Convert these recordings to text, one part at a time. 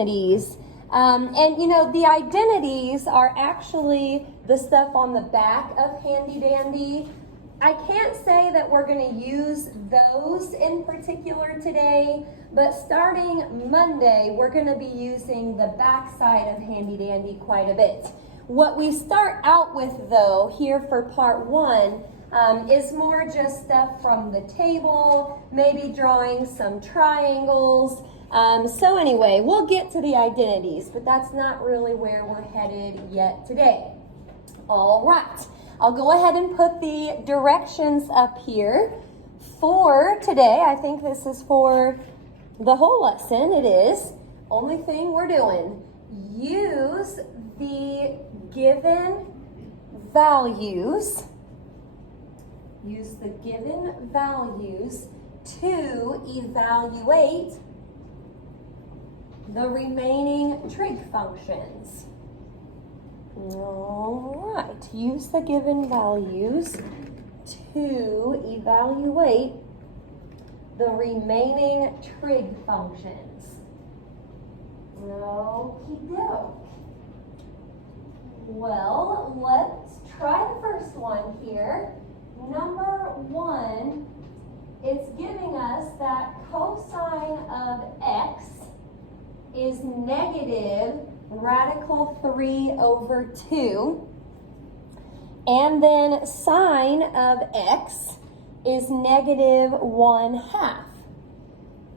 And you know, the identities are actually the stuff on the back of Handy Dandy. I can't say that we're going to use those in particular today, but starting Monday, we're going to be using the back side of Handy Dandy quite a bit. What we start out with, though, here for part one, is more just stuff from the table, maybe drawing some triangles. So anyway, we'll get to the identities, but that's not really where we're headed yet today. All right, I'll go ahead and put the directions up here for today. I think this is for the whole lesson. It is. Only thing we're doing, use the given values. Use the given values to evaluate the remaining trig functions. All right, use the given values to evaluate the remaining trig functions. Okie doke. Well, let's try the first one here. Number one, it's giving us that cosine of x is negative radical 3 over 2. And then sine of x is negative 1/2.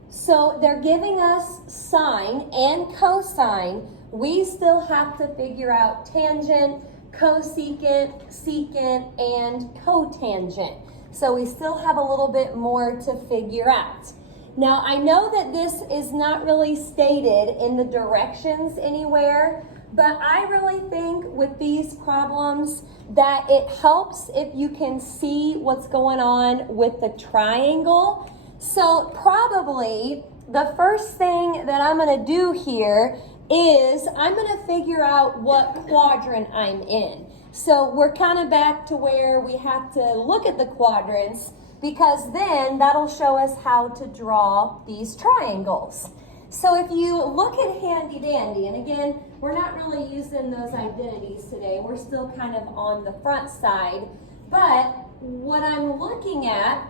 So they're giving us sine and cosine. We still have to figure out tangent, cosecant, secant, and cotangent. So we still have a little bit more to figure out. Now, I know that this is not really stated in the directions anywhere, but I really think with these problems that it helps if you can see what's going on with the triangle. So probably the first thing that I'm going to do here is I'm going to figure out what quadrant I'm in. So we're kind of back to where we have to look at the quadrants, because then that'll show us how to draw these triangles. So if you look at Handy Dandy, and again, we're not really using those identities today. We're still kind of on the front side. But what I'm looking at,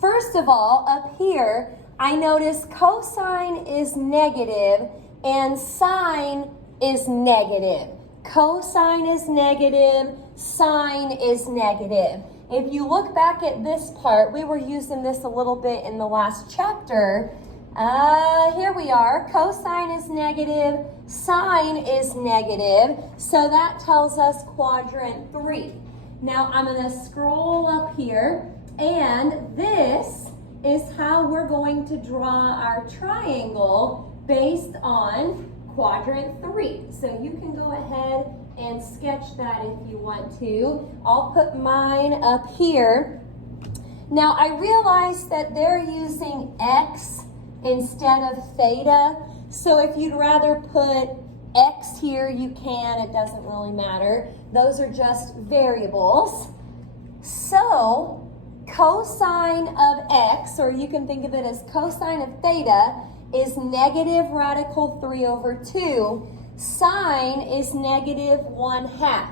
first of all, up here, I notice cosine is negative and sine is negative. Cosine is negative, sine is negative. If you look back at this part, we were using this a little bit in the last chapter. Here we are. Cosine is negative, sine is negative. So that tells us quadrant 3. Now I'm going to scroll up here, and this is how we're going to draw our triangle based on quadrant 3. So you can go ahead and sketch that if you want to. I'll put mine up here. Now I realize that they're using x instead of theta. So if you'd rather put x here, you can. It doesn't really matter. Those are just variables. So cosine of x, or you can think of it as cosine of theta, is negative radical 3 over 2. Sine is negative 1/2.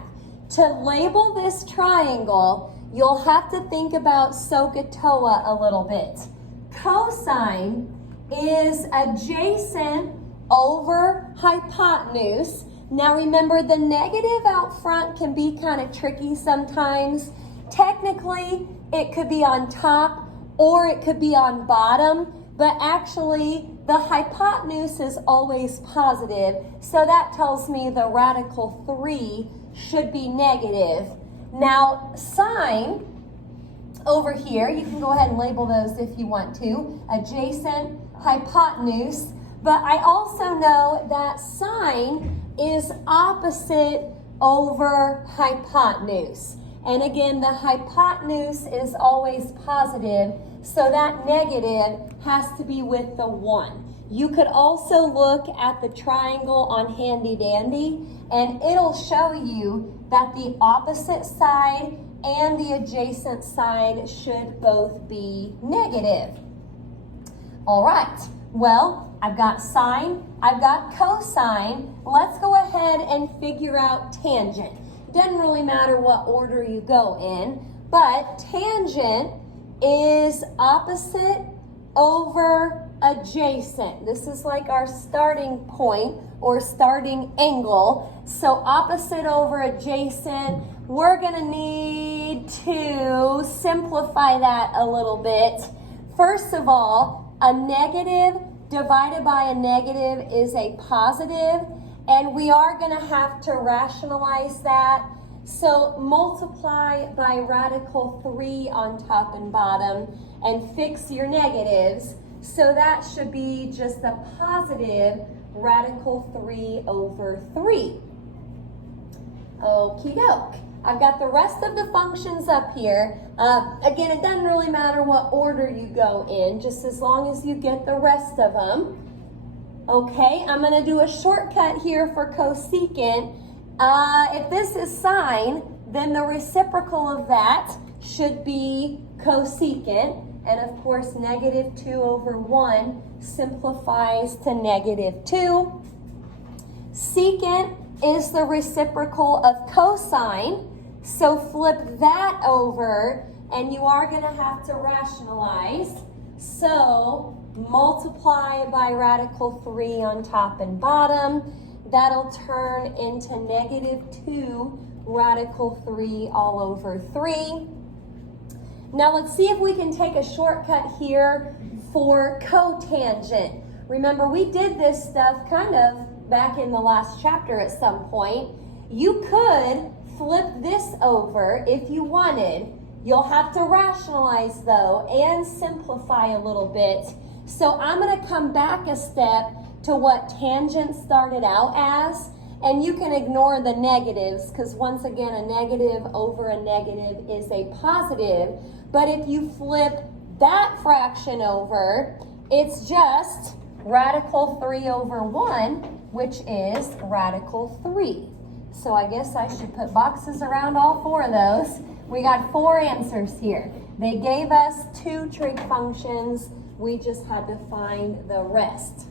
To label this triangle, you'll have to think about SOHCAHTOA a little bit. Cosine is adjacent over hypotenuse. Now remember, the negative out front can be kind of tricky sometimes. Technically, it could be on top or it could be on bottom, but actually the hypotenuse is always positive, so that tells me the radical 3 should be negative. Now, sine over here, you can go ahead and label those if you want to, adjacent, hypotenuse, but I also know that sine is opposite over hypotenuse. And again, the hypotenuse is always positive, so that negative has to be with the 1. You could also look at the triangle on Handy Dandy, and it'll show you that the opposite side and the adjacent side should both be negative. All right, well, I've got sine, I've got cosine. Let's go ahead and figure out tangent. Doesn't really matter what order you go in, but tangent is opposite over adjacent. This is like our starting point or starting angle. So opposite over adjacent, we're gonna need to simplify that a little bit. First of all, a negative divided by a negative is a positive, and we are gonna have to rationalize that. So multiply by radical 3 on top and bottom and fix your negatives. So that should be just a positive radical 3 over 3. Okie doke. I've got the rest of the functions up here. Again, it doesn't really matter what order you go in, just as long as you get the rest of them. Okay, I'm going to do a shortcut here for cosecant. If this is sine, then the reciprocal of that should be cosecant. And of course, negative 2 over 1 simplifies to negative 2. Secant is the reciprocal of cosine. So flip that over, and you are going to have to rationalize. So multiply by radical 3 on top and bottom. That'll turn into negative 2 radical 3 all over 3. Now let's see if we can take a shortcut here for cotangent. Remember, we did this stuff kind of back in the last chapter at some point. You could flip this over if you wanted. You'll have to rationalize though and simplify a little bit. So I'm going to come back a step to what tangent started out as, and you can ignore the negatives because once again a negative over a negative is a positive. But if you flip that fraction over, it's just radical 3 over 1, which is radical 3. So I guess I should put boxes around all 4 of those. We got 4 answers here. They gave us 2 trig functions. We just had to find the rest.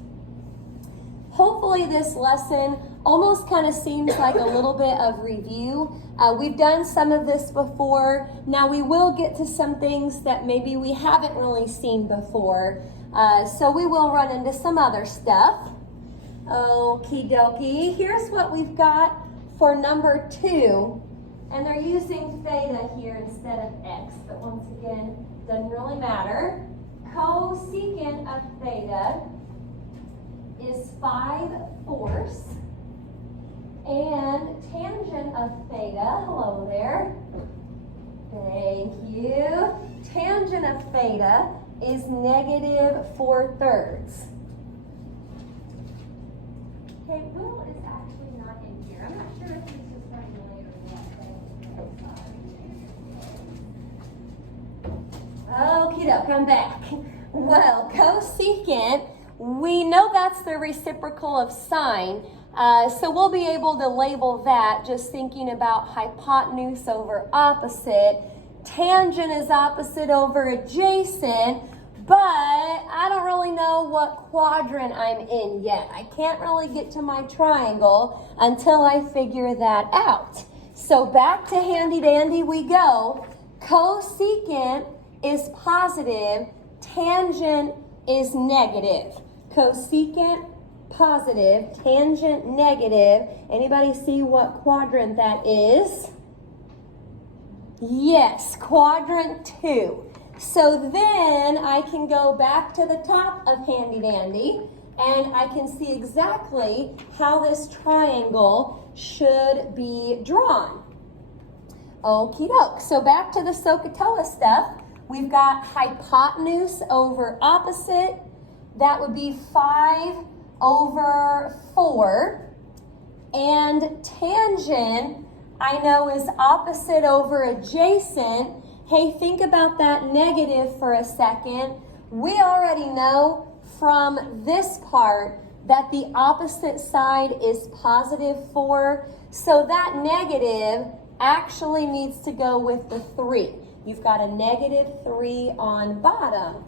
Hopefully this lesson almost kind of seems like a little bit of review. We've done some of this before. Now we will get to some things that maybe we haven't really seen before. So we will run into some other stuff. Okie dokie. Here's what we've got for number 2. And they're using theta here instead of x. But once again, doesn't really matter. Cosecant of theta is 5/4. And tangent of theta, hello there. Thank you. Tangent of theta is negative 4/3. Okay, Will is actually not in here. I'm not sure if he's just running late or what. Okie doke, I'm back. Well, cosecant, we know that's the reciprocal of sine. So we'll be able to label that just thinking about hypotenuse over opposite. Tangent is opposite over adjacent, but I don't really know what quadrant I'm in yet. I can't really get to my triangle until I figure that out. So back to handy dandy we go. Cosecant is positive, tangent is negative. Cosecant positive, tangent negative. Anybody see what quadrant that is? Yes, quadrant 2. So then I can go back to the top of handy dandy and I can see exactly how this triangle should be drawn. Okie doke. So back to the SOHCAHTOA stuff. We've got hypotenuse over opposite. That would be 5/4. And tangent, I know, is opposite over adjacent. Hey, think about that negative for a second. We already know from this part that the opposite side is +4. So that negative actually needs to go with the 3. You've got a -3 on bottom.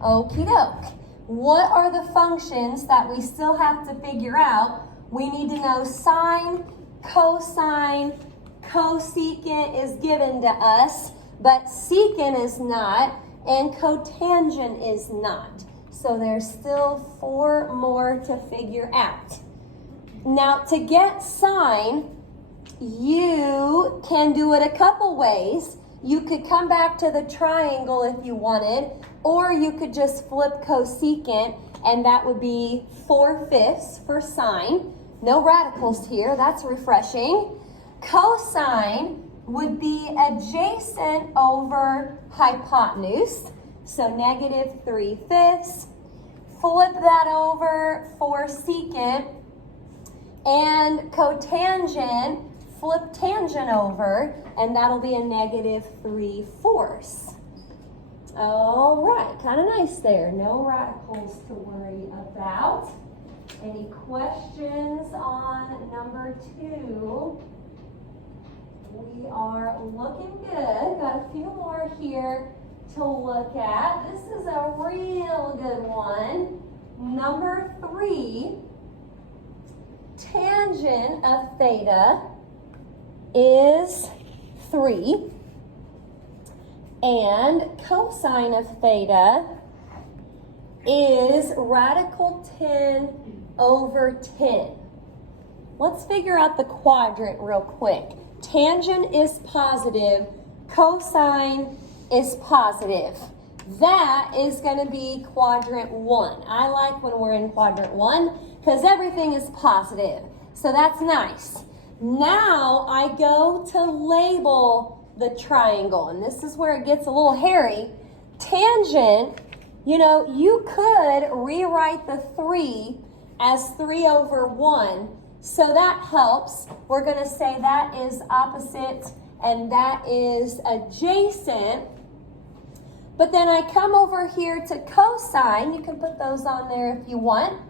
Okie doke. What are the functions that we still have to figure out? We need to know sine, cosine, cosecant is given to us, but secant is not, and cotangent is not. So there's still 4 more to figure out. Now, to get sine, you can do it a couple ways. You could come back to the triangle if you wanted, or you could just flip cosecant, and that would be 4/5 for sine. No radicals here, that's refreshing. Cosine would be adjacent over hypotenuse, so -3/5. Flip that over for secant, and cotangent, flip tangent over, and that'll be a -3/4. All right, kind of nice there. No radicals to worry about. Any questions on number 2? We are looking good. Got a few more here to look at. This is a real good one. Number 3, tangent of theta is 3, and cosine of theta is radical 10 over 10. Let's figure out the quadrant real quick. Tangent is positive, cosine is positive. That is going to be quadrant 1. I like when we're in quadrant 1 because everything is positive. So that's nice. Now I go to label the triangle, and this is where it gets a little hairy. Tangent, you could rewrite the 3 as 3/1. So that helps. We're going to say that is opposite and that is adjacent. But then I come over here to cosine. You can put those on there if you want.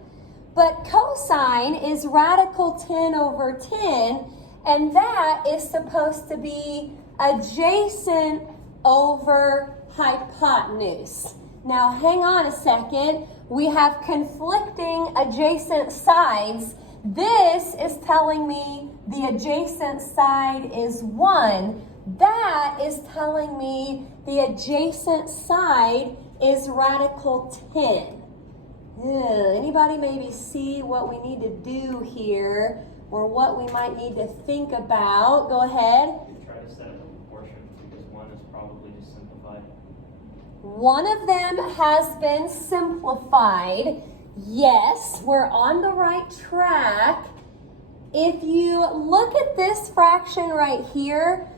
But cosine is radical 10 over 10, and that is supposed to be adjacent over hypotenuse. Now hang on a second. We have conflicting adjacent sides. This is telling me the adjacent side is 1. That is telling me the adjacent side is radical 10. Anybody maybe see what we need to do here, or what we might need to think about? Go ahead. You try to set up a proportion because one is probably just simplified. One of them has been simplified. Yes, we're on the right track. If you look at this fraction right here,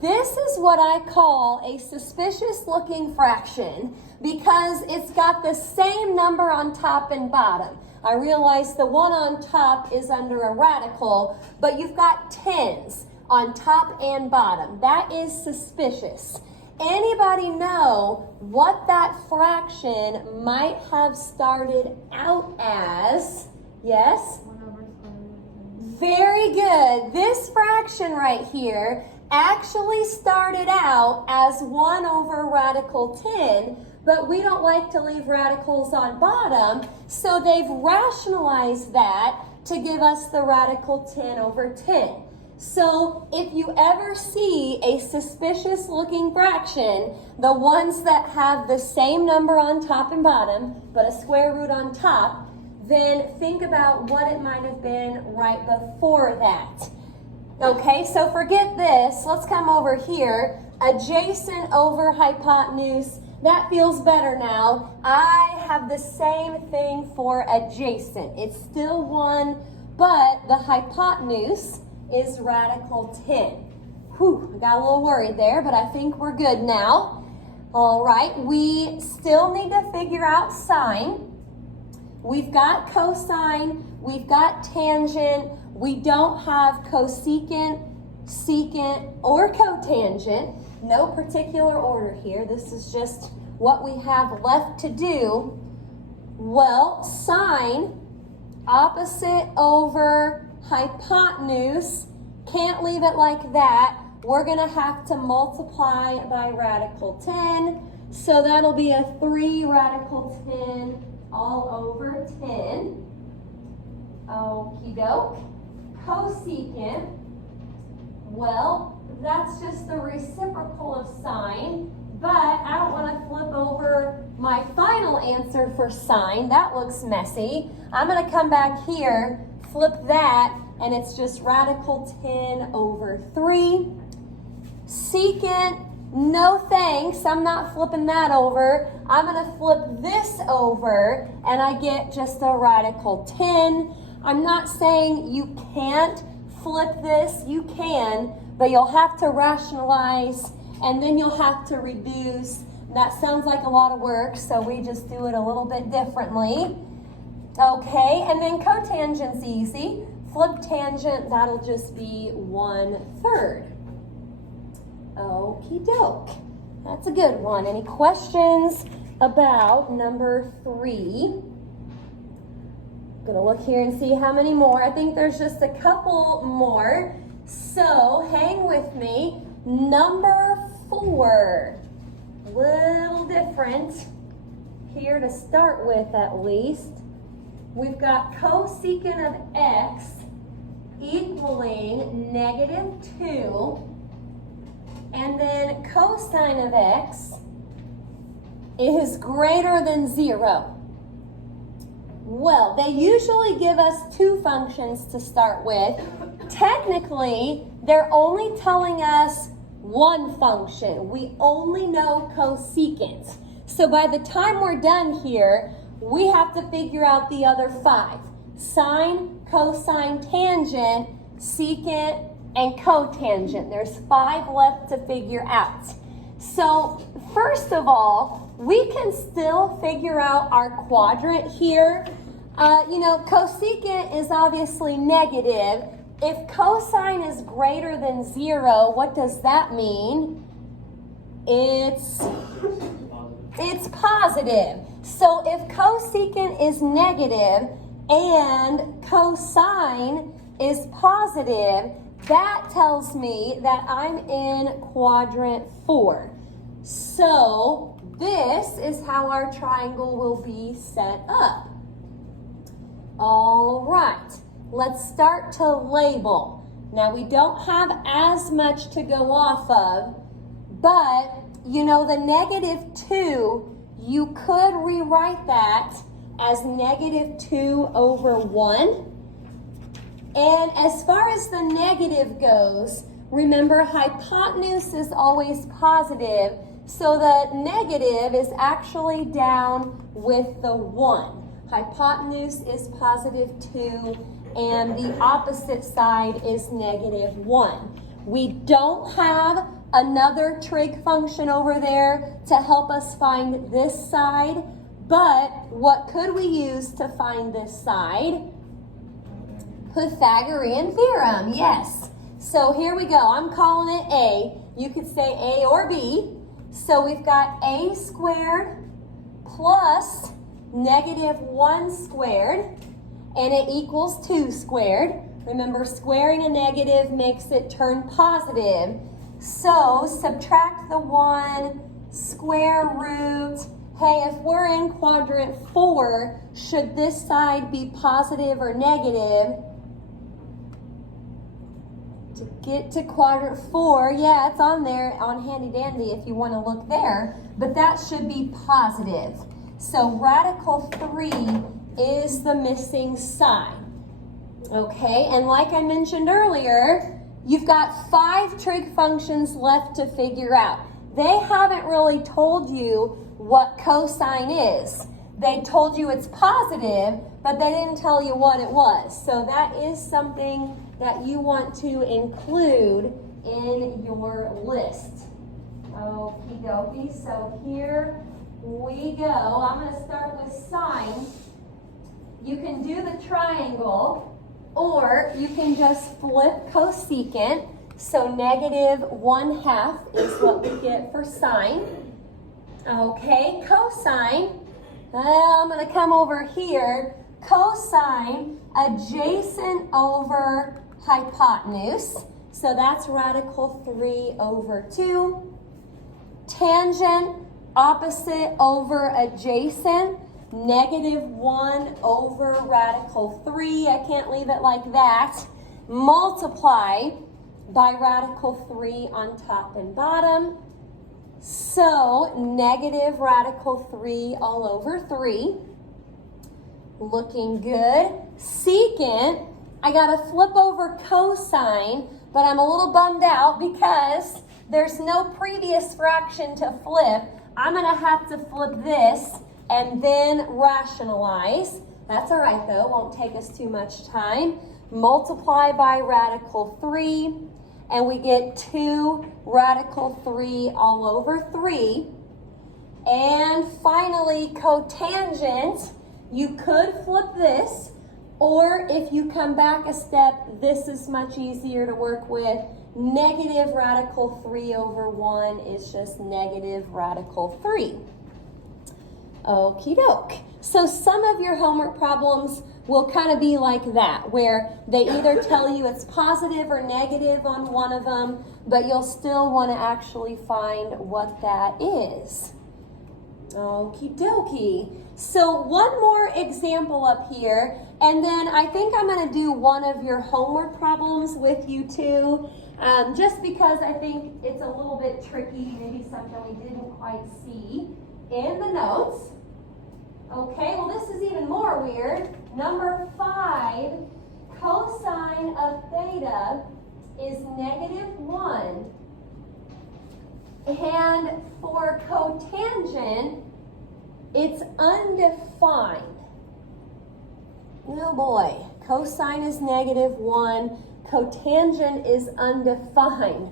this is what I call a suspicious looking fraction because it's got the same number on top and bottom. I realize the one on top is under a radical, but you've got tens on top and bottom. That is suspicious. Anybody know what that fraction might have started out as? Yes? 1 over square root of 10. Very good. This fraction right here actually started out as 1 over radical 10, but we don't like to leave radicals on bottom, so they've rationalized that to give us the radical 10 over 10. So if you ever see a suspicious looking fraction, the ones that have the same number on top and bottom, but a square root on top, then think about what it might have been right before that. Okay, so forget this. Let's come over here. Adjacent over hypotenuse. That feels better now. I have the same thing for adjacent. It's still 1, but the hypotenuse is radical 10. Whew, I got a little worried there, but I think we're good now. All right, we still need to figure out sine. We've got cosine, we've got tangent, we don't have cosecant, secant, or cotangent. No particular order here. This is just what we have left to do. Well, sine, opposite over hypotenuse, can't leave it like that. We're going to have to multiply by radical 10. So that'll be a 3 radical 10 all over 10. Okie doke. Cosecant, well, that's just the reciprocal of sine, but I don't want to flip over my final answer for sine. That looks messy. I'm going to come back here, flip that, and it's just radical 10 over 3. Secant, no thanks, I'm not flipping that over. I'm going to flip this over, and I get just a radical 10. I'm not saying you can't flip this, you can, but you'll have to rationalize, and then you'll have to reduce. That sounds like a lot of work, so we just do it a little bit differently. Okay, and then cotangent's easy. Flip tangent, that'll just be 1/3. Okie doke. That's a good one. Any questions about number 3? I'm gonna look here and see how many more. I think there's just a couple more. So hang with me. Number 4. A little different here to start with at least. We've got cosecant of x equaling -2. And then cosine of x is greater than 0. Well, they usually give us 2 functions to start with. Technically, they're only telling us 1 function. We only know cosecant. So by the time we're done here, we have to figure out the other 5. Sine, cosine, tangent, secant, and cotangent. There's 5 left to figure out. So first of all, we can still figure out our quadrant here. Cosecant is obviously negative. If cosine is greater than 0, what does that mean? It's positive. So if cosecant is negative and cosine is positive, that tells me that I'm in quadrant 4. So this is how our triangle will be set up. All right, let's start to label. Now we don't have as much to go off of, but the -2, you could rewrite that as -2 over 1. And as far as the negative goes, remember hypotenuse is always positive, so the negative is actually down with the 1. Hypotenuse is +2, and the opposite side is -1. We don't have another trig function over there to help us find this side, but what could we use to find this side? Pythagorean Theorem, yes. So here we go. I'm calling it A. You could say A or B. So we've got A squared plus -1 squared, and it equals 2 squared. Remember, squaring a negative makes it turn positive. So subtract the 1, square root. Hey, if we're in quadrant 4, should this side be positive or negative? To get to quadrant 4, yeah, it's on there on handy dandy if you want to look there, but that should be positive. So radical 3 is the missing side. Okay, and like I mentioned earlier, you've got 5 trig functions left to figure out. They haven't really told you what cosine is. They told you it's positive, but they didn't tell you what it was. So that is something that you want to include in your list. Okie dokie, so here we go. I'm going to start with sine. You can do the triangle, or you can just flip cosecant. So -1/2 is what we get for sine. Okay, cosine. I'm going to come over here. Cosine adjacent over hypotenuse. So that's radical 3 over 2. Tangent opposite over adjacent. negative 1 over radical 3. I can't leave it like that. Multiply by radical 3 on top and bottom. So negative radical 3 all over 3. Looking good. Secant, I got to flip over cosine, but I'm a little bummed out because there's no previous fraction to flip. I'm going to have to flip this and then rationalize. That's all right though, won't take us too much time. Multiply by radical 3, and we get 2 radical 3 all over 3. And finally, cotangent, you could flip this, or if you come back a step, this is much easier to work with. Negative radical 3 over 1 is just negative radical 3. Okie doke. So some of your homework problems will kind of be like that, where they either tell you it's positive or negative on one of them, but you'll still want to actually find what that is. Okie dokie. So one more example up here, and then I think I'm going to do one of your homework problems with you too, just because I think it's a little bit tricky, maybe something we didn't quite see in the notes. Okay, well this is even more weird. Number 5, cosine of theta is negative 1. And for cotangent, it's undefined. Oh boy, cosine is negative 1, cotangent is undefined.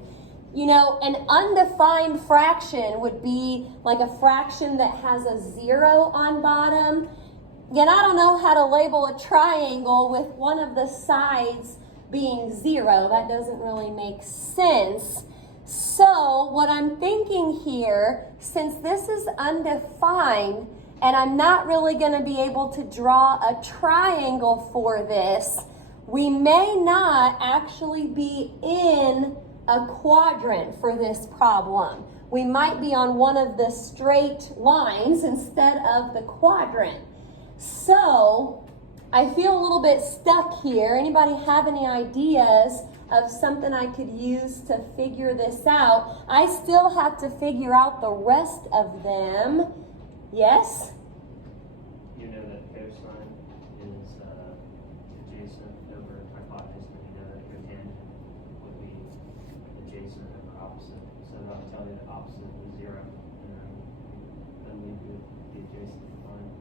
You know, an undefined fraction would be like a fraction that has a 0 on bottom. Yet I don't know how to label a triangle with one of the sides being 0. That doesn't really make sense. So what I'm thinking here, since this is undefined and I'm not really going to be able to draw a triangle for this, we may not actually be in a quadrant for this problem. We might be on one of the straight lines instead of the quadrant. So I feel a little bit stuck here. Anybody have any ideas of something I could use to figure this out? I still have to figure out the rest of them. Yes? You know that cosine is adjacent over hypotenuse, and you know that cotangent would be adjacent over opposite. So that'll tell you the opposite is 0, and then leave you with the adjacent line.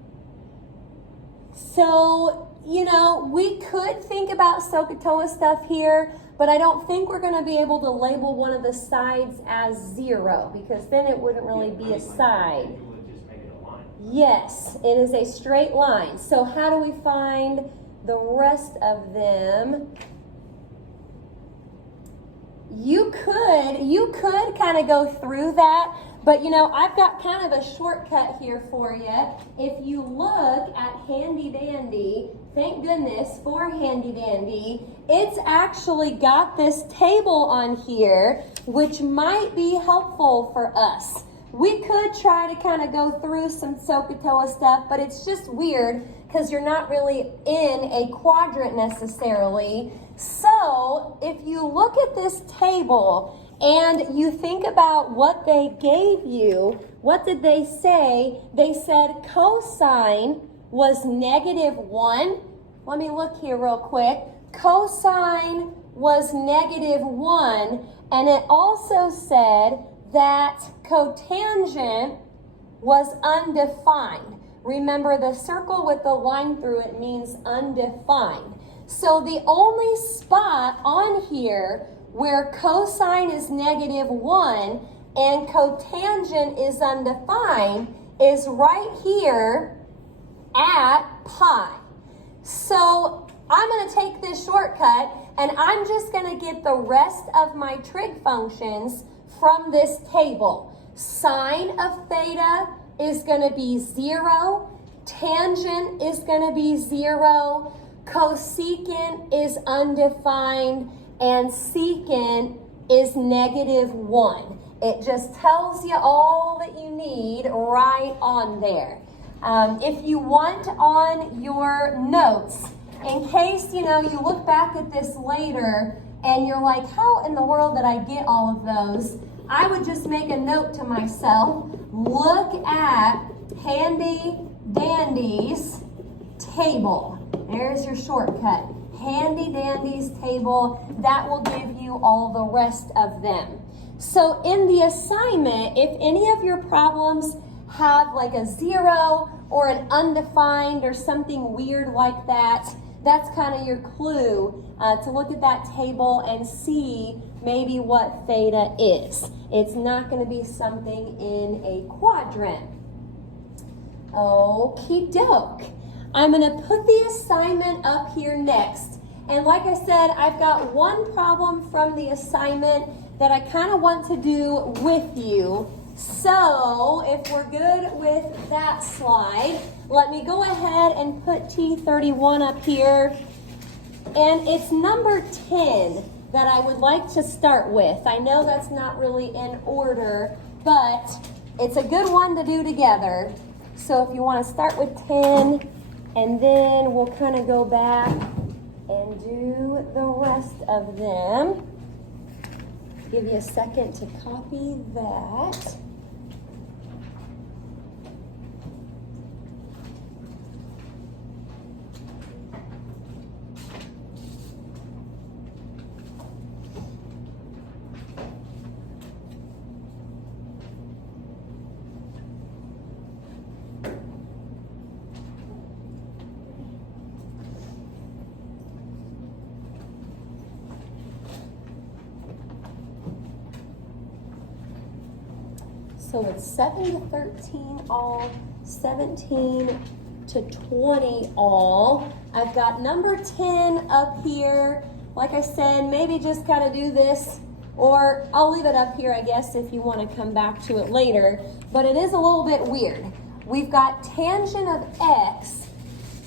So, you know, we could think about SOHCAHTOA stuff here, but I don't think we're going to be able to label one of the sides as 0, because then it wouldn't really be a side. You would just make it a line. Yes, it is a straight line. So how do we find the rest of them? You could kind of go through that, but you know, I've got kind of a shortcut here for you. If you look at Handy Dandy, thank goodness for Handy Dandy, it's actually got this table on here, which might be helpful for us. We could try to kind of go through some SOHCAHTOA stuff, but it's just weird because you're not really in a quadrant necessarily. So if you look at this table and you think about what they gave you, what did they say? They said cosine was negative 1. Let me look here real quick. Cosine was negative 1, and it also said that cotangent was undefined. Remember, the circle with the line through it means undefined. So the only spot on here where cosine is negative 1 and cotangent is undefined is right here at pi. So I'm going to take this shortcut and I'm just going to get the rest of my trig functions from this table. Sine of theta is going to be 0. Tangent is going to be 0. Cosecant is undefined. And secant is negative 1. It just tells you all that you need right on there. If you want on your notes, in case, you look back at this later and you're like, how in the world did I get all of those? I would just make a note to myself, look at Handy Dandy's table. There's your shortcut. Handy Dandy's table, that will give you all the rest of them. So in the assignment, if any of your problems have like a 0 or an undefined or something weird like that, that's kind of your clue to look at that table and see maybe what theta is. It's not going to be something in a quadrant. Okie doke. I'm going to put the assignment up here next. And like I said, I've got one problem from the assignment that I kind of want to do with you. So if we're good with that slide, let me go ahead and put T31 up here. And it's number 10 that I would like to start with. I know that's not really in order, but it's a good one to do together. So if you want to start with 10, and then we'll kind of go back and do the rest of them. Give you a second to copy that. So it's 7 to 13 all, 17 to 20 all. I've got number 10 up here. Like I said, maybe just kind of do this, or I'll leave it up here, I guess, if you want to come back to it later. But it is a little bit weird. We've got tangent of x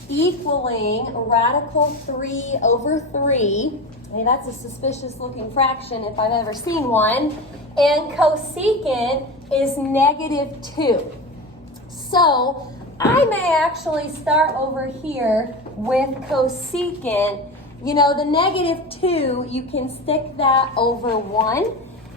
equaling radical 3 over 3. Hey, that's a suspicious looking fraction if I've ever seen one. And cosecant is negative 2. So I may actually start over here with cosecant. The negative 2, you can stick that over 1.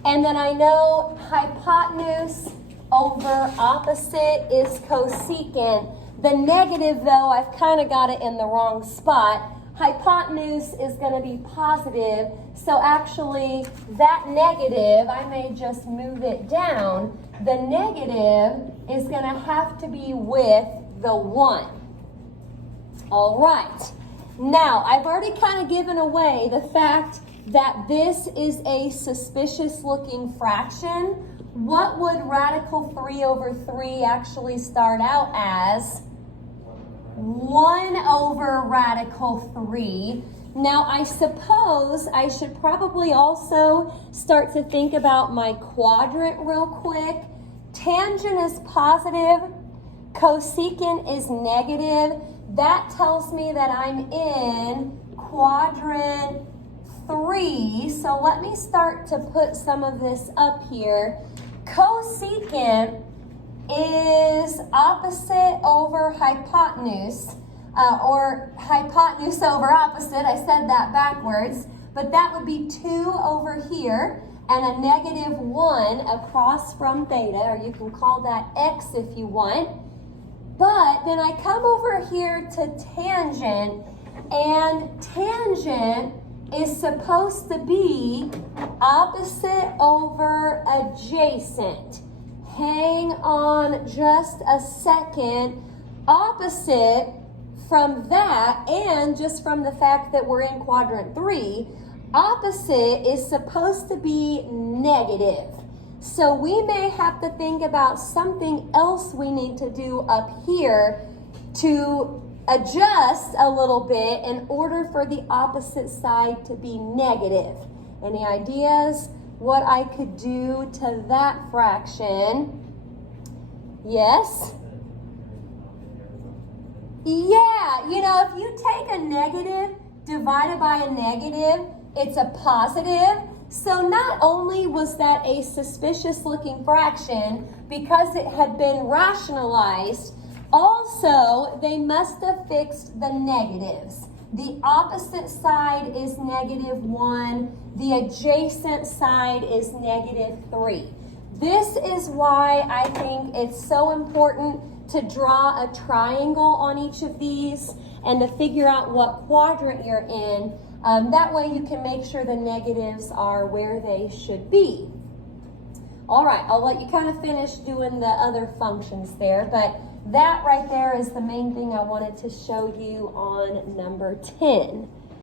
And then I know hypotenuse over opposite is cosecant. The negative, though, I've kind of got it in the wrong spot. Hypotenuse is going to be positive, so actually that negative, I may just move it down. The negative is going to have to be with the 1. All right. Now, I've already kind of given away the fact that this is a suspicious looking fraction. What would radical 3 over 3 actually start out as? 1 over radical 3. Now, I suppose I should probably also start to think about my quadrant real quick. Tangent is positive, cosecant is negative. That tells me that I'm in quadrant 3. So let me start to put some of this up here. Cosecant is opposite over hypotenuse, or hypotenuse over opposite. I said that backwards, but that would be 2 over here and a negative 1 across from theta, or you can call that x if you want. But then I come over here to tangent, and tangent is supposed to be opposite over adjacent. Hang on just a second. Opposite from that, and just from the fact that we're in quadrant 3, opposite is supposed to be negative. So we may have to think about something else we need to do up here to adjust a little bit in order for the opposite side to be negative. Any ideas what I could do to that fraction? Yes? Yeah, if you take a negative divided by a negative, it's a positive. So not only was that a suspicious looking fraction because it had been rationalized, Also, they must have fixed the negatives. The opposite side is -1. The adjacent side is -3. This is why I think it's so important to draw a triangle on each of these and to figure out what quadrant you're in. That way you can make sure the negatives are where they should be. All right, I'll let you kind of finish doing the other functions there, but that right there is the main thing I wanted to show you on number 10.